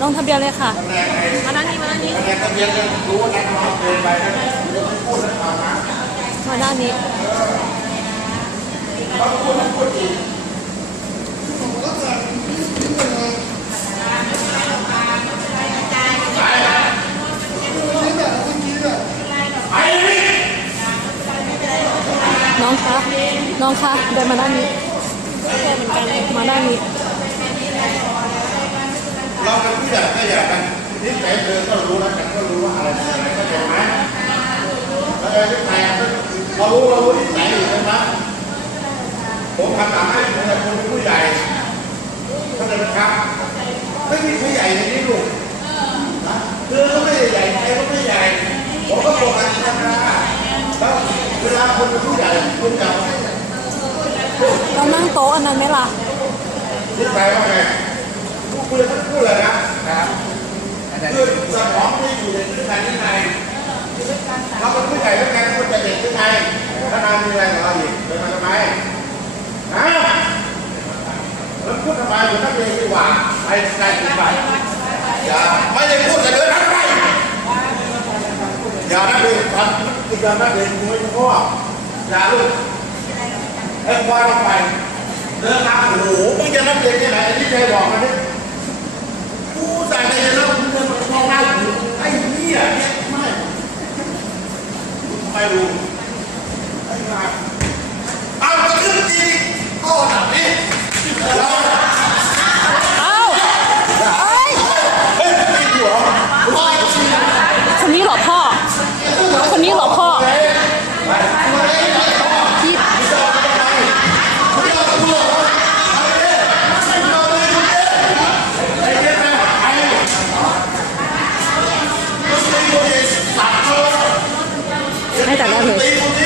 ลงทะเบียนเลยค่ะ มาด้านนี้มาด้านนี้มามาด้านนี้น้องคะ น้องคะ เดินมาด้านนี้ มาด้านนี้ เราเป็นผู้ใหญ่ก็อยากันนิสัยเธอก็รู้แล้วฉันก็รู้ว่าอะไรเป็นอะไรก็เห็นไหมแล้วไอ้นิสัยเรารู้เรารู้นิสัยอยู่ใช่ไหมผมทำหลังให้ผมเป็นคนเป็นผู้ใหญ่เข้าใจไหมครับไม่มีผู้ใหญ่ในนี้ลูกนะเธอก็ไม่ใหญ่ใครก็ไม่ใหญ่ผมก็บอกกันธรรมดาแล้วเวลาคนเป็นผู้ใหญ่คุณจะเรานั่งโต๊ะอันนั้นไหมล่ะนิสัยว่าไงพูดคุยทั้งคู่เลยนะครับ คือสมองไม่อยู่ในนิสัยนิสัยเราเป็นผู้ใหญ่แล้วกันคนจะเด็กหรือไงถ้านานมีอะไรกับเราอีกเดินมาทำไมฮะแล้วพูดทำไมอยู่นักเรียนดีกว่าไปไกลไปอย่าไม่ได้พูดแต่เดินทางไปอย่านักเรียนทำกิจกรรมนักเรียนกูไม่ชอบอย่าลูกเอ็งว่าลงไปเดินทางโอ้โหมึงจะนักเรียนที่ไหนอันนี้ใจบอกมาดิกู ไม่รู้ไอ้มาเอาไปขึ้นดีๆก็หนักนี่เราเอ้าเอ้ยเฮ้ยไม่อยู่เหรอพ่อ คนนี้เหรอพ่อคนนี้เหรอพ่อ ก็